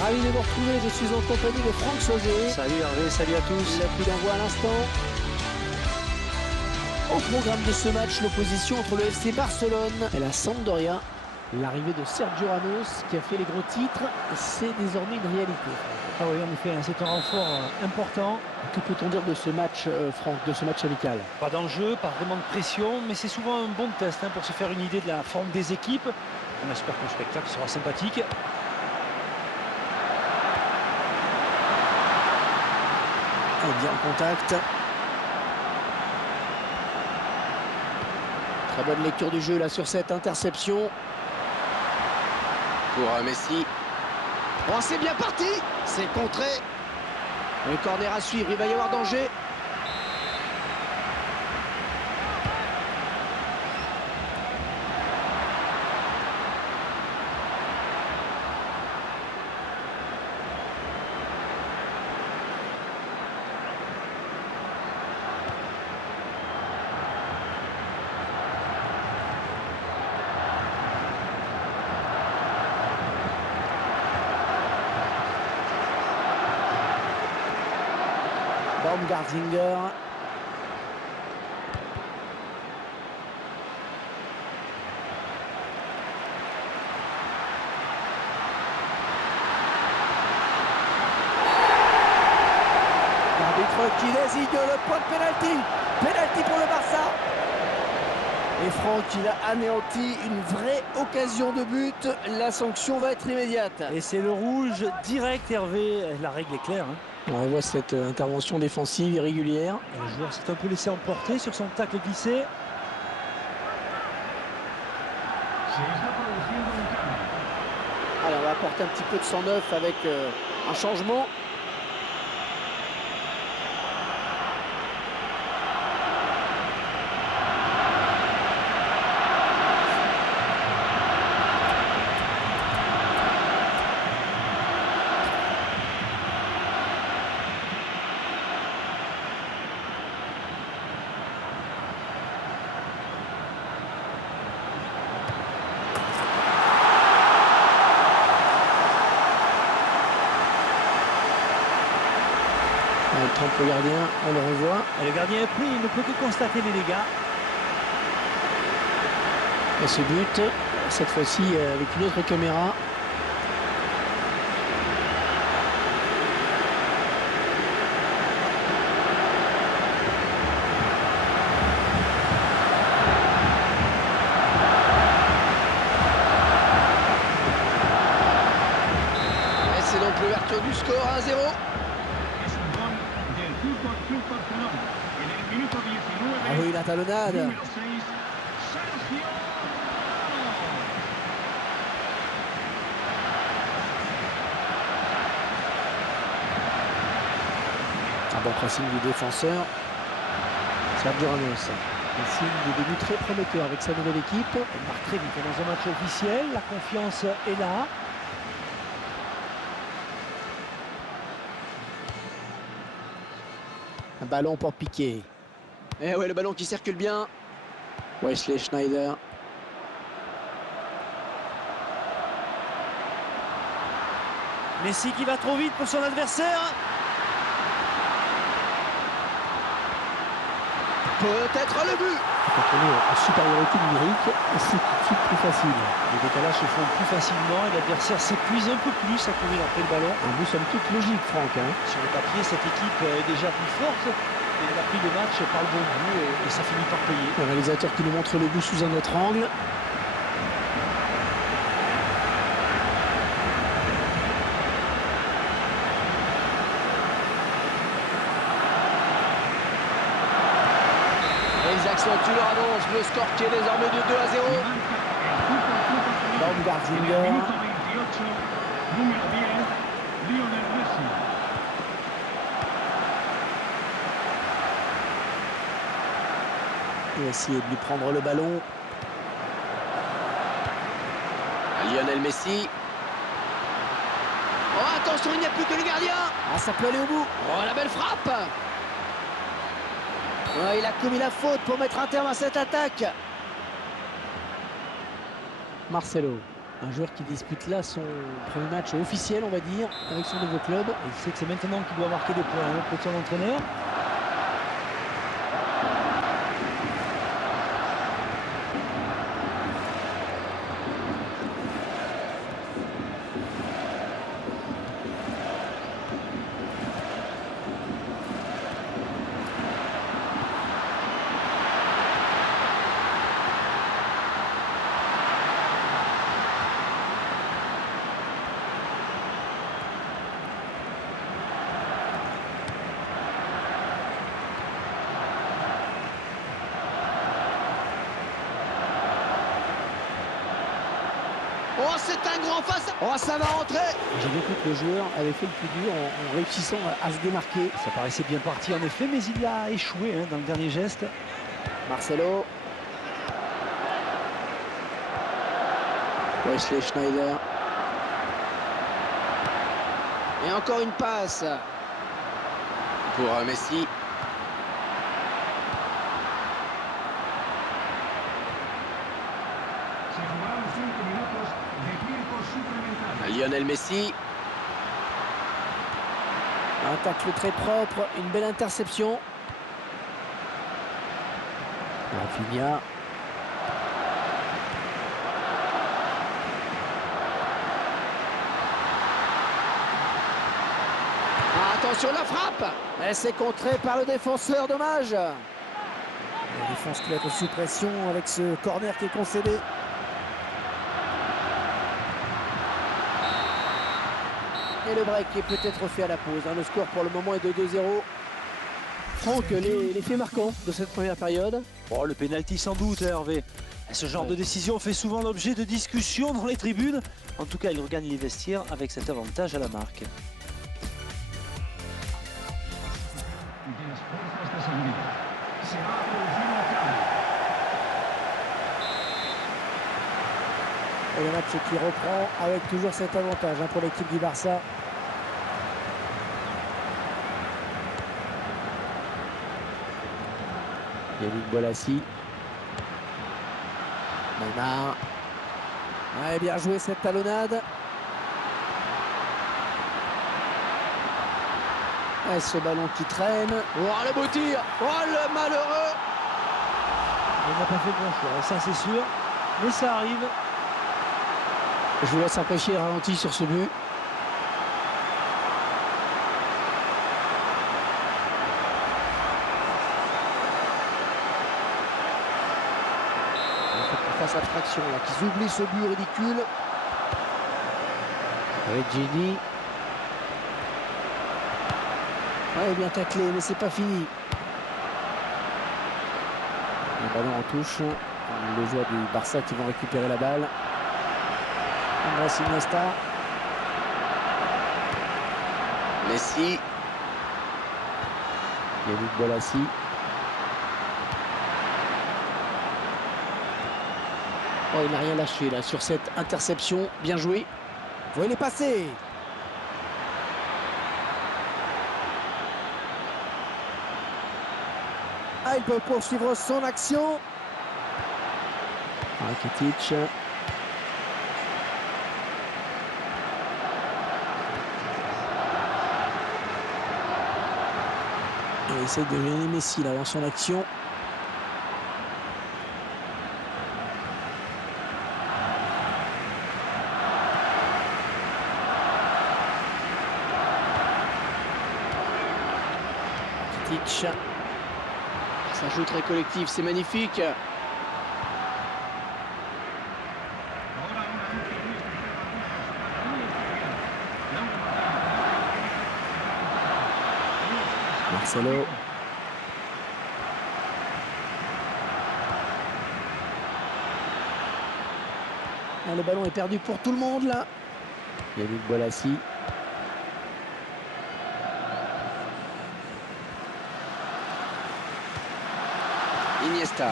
Ravi de vous retrouver, je suis en compagnie de Franck Sauzet. Salut Hervé, salut à tous. Le coup d'envoi à l'instant. Au programme de ce match, l'opposition entre le FC Barcelone et la Sampdoria. L'arrivée de Sergio Ramos qui a fait les gros titres, c'est désormais une réalité. Ah oui, en effet, c'est un renfort important. Que peut-on dire de ce match, Franck, de ce match amical? Pas d'enjeu, pas vraiment de pression, mais c'est souvent un bon test pour se faire une idée de la forme des équipes. On espère que le spectacle sera sympathique. Et bien en contact. Très bonne lecture du jeu là sur cette interception. Pour Messi. Oh, c'est bien parti. C'est contré. Le corner à suivre, il va y avoir danger. Baumgartlinger. L'arbitre qui désigne le point de pénalty. Pénalty pour le Barça. Et Franck, il a anéanti une vraie occasion de but. La sanction va être immédiate. Et c'est le rouge direct, Hervé. La règle est claire. On voit cette intervention défensive irrégulière. Et le joueur s'est un peu laissé emporter sur son tacle glissé. Alors on va apporter un petit peu de sang neuf avec un changement. On trompe le gardien, on le revoit. Et le gardien est pris, il ne peut que constater les dégâts. Et ce but, cette fois-ci avec une autre caméra. Et c'est donc l'ouverture du score 1-0. Ah oui, la talonnade. Un bon pressing du défenseur. Sergio Ramos. Un signe de début très prometteur avec sa nouvelle équipe. Il marque très vite dans un match officiel. La confiance est là. Un ballon pour Piqué. Et ouais, le ballon qui circule bien. Wesley Schneider. Messi qui va trop vite pour son adversaire. Peut-être le but. Quand on est en supériorité numérique, c'est tout de suite plus facile. Les décalages se font plus facilement et l'adversaire s'épuise un peu plus à courir après le ballon. Un but somme toute logique, Franck. Sur le papier, cette équipe est déjà plus forte. Et elle a pris le match par le bon bout et ça finit par payer. Le réalisateur qui nous montre le but sous un autre angle. Et ils accentuent leur avance. Le score qui est désormais de 2-0. Baumgartlinger. Il va essayer de lui prendre le ballon. Lionel Messi. Oh, attention, il n'y a plus que le gardien. Ah, ça peut aller au bout. Oh, la belle frappe. Oh, il a commis la faute pour mettre un terme à cette attaque. Marcelo. Un joueur qui dispute là son premier match officiel, on va dire, avec son nouveau club. Et il sait que c'est maintenant qu'il doit marquer des points auprès de son entraîneur. Oh, c'est un grand face. Oh, ça va rentrer. J'ai vu que le joueur avait fait le plus dur en réussissant à se démarquer. Ça paraissait bien parti en effet, mais il a échoué dans le dernier geste. Marcelo. Wesley Schneider. Et encore une passe. Pour Messi. Lionel Messi. Un tacle très propre, une belle interception. Rafinha. Attention la frappe. Et c'est contré par le défenseur, dommage. La défense qui va être sous pression avec ce corner qui est concédé. Et le break est peut-être fait à la pause. Le score pour le moment est de 2-0. Franck, les faits marquants de cette première période. Oh, le pénalty sans doute, Hervé. Ce genre de décision fait souvent l'objet de discussions dans les tribunes. En tout cas, il regagne les vestiaires avec cet avantage à la marque. Et le match qui reprend avec toujours cet avantage pour l'équipe du Barça. Yannick Bolasie. Neymar. Ouais, bien joué cette talonnade. Et ce ballon qui traîne. Oh, le beau tir. Oh, le malheureux. Il n'a pas fait bon choix, ça c'est sûr. Mais ça arrive. Je vous laisse apprécier le ralenti sur ce but. Face abstraction là, qu'ils oublient ce but ridicule. Avec Gini. Ouais, bien taclé, mais c'est pas fini. Le ballon en touche. Les joueurs du Barça qui vont récupérer la balle. Andrés Iniesta. Messi. Yannick Bolasie. Oh, il n'a rien lâché là sur cette interception. Bien joué. Vous il est passé. Ah, il peut poursuivre son action. Rakitic. Il essaie de gêner Messi là dans son action. Rakitic. Ça joue très collectif, c'est magnifique. Marcelo. Ah, le ballon est perdu pour tout le monde là. Yannick Bolasie. Iniesta.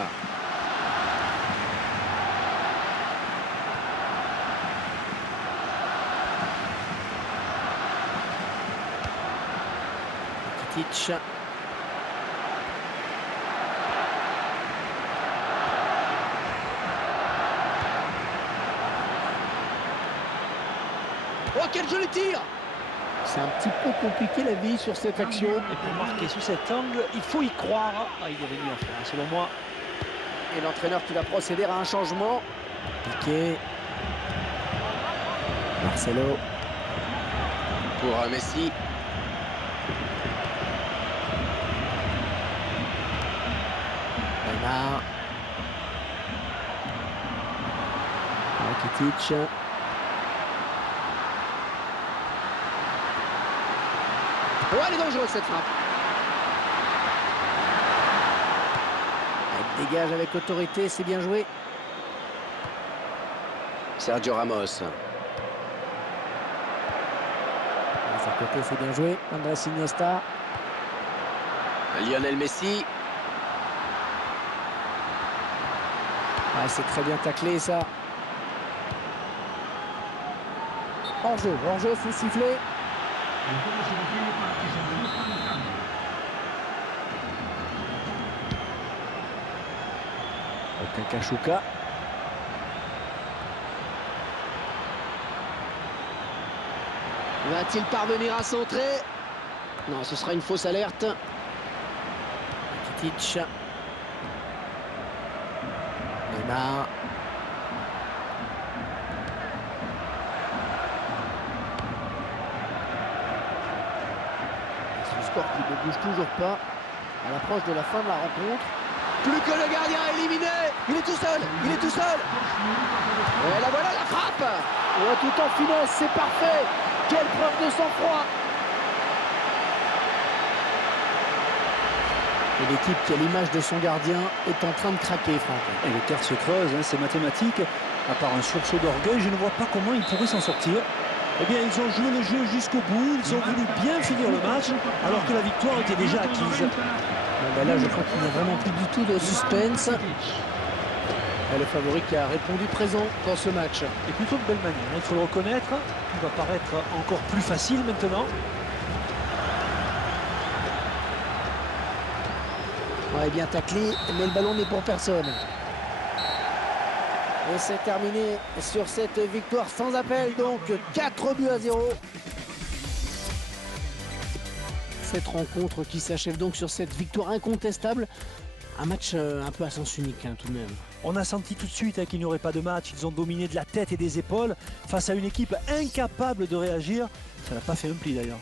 Rakitic. quel joli tir! C'est un petit peu compliqué la vie sur cette action. Et pour marquer sous cet angle, il faut y croire. Ah, il y avait mieux à faire, selon moi. Et l'entraîneur qui va procéder à un changement. Piqué. Marcelo. Pour Messi. Neymar. Rakitic. Oh, elle est dangereuse cette frappe. Elle dégage avec autorité, c'est bien joué. Sergio Ramos. À sa côté, c'est bien joué. Andrés Iniesta. Lionel Messi. Ouais, c'est très bien taclé ça. Hors-jeu, sous sifflet. Kakashuka. Va-t-il parvenir à centrer? Non, ce sera une fausse alerte. Rakitic. Neymar. Ce score qui ne bouge toujours pas à l'approche de la fin de la rencontre. Plus que le gardien éliminé. Il est tout seul. Il est tout seul. Et là voilà la frappe. Ouais, tout en finesse, c'est parfait. Quelle preuve de sang-froid. Et l'équipe qui a l'image de son gardien est en train de craquer, Franck. Et l'écart se creuse, hein, c'est mathématique. À part un sursaut d'orgueil, je ne vois pas comment ils pourraient s'en sortir. Eh bien, ils ont joué le jeu jusqu'au bout. Ils ont voulu bien finir le match, alors que la victoire était déjà acquise. Bon, ben là, je crois qu'il n'y a vraiment plus du tout de suspense. Et le favori qui a répondu présent dans ce match. Et plutôt de belle manière, il faut le reconnaître. Il va paraître encore plus facile maintenant. Ouais, bien taclé, mais le ballon n'est pour personne. Et c'est terminé sur cette victoire sans appel, donc 4-0. Cette rencontre qui s'achève donc sur cette victoire incontestable. Un match un peu à sens unique, hein, tout de même. On a senti tout de suite qu'il n'y aurait pas de match. Ils ont dominé de la tête et des épaules face à une équipe incapable de réagir. Ça n'a pas fait un pli d'ailleurs.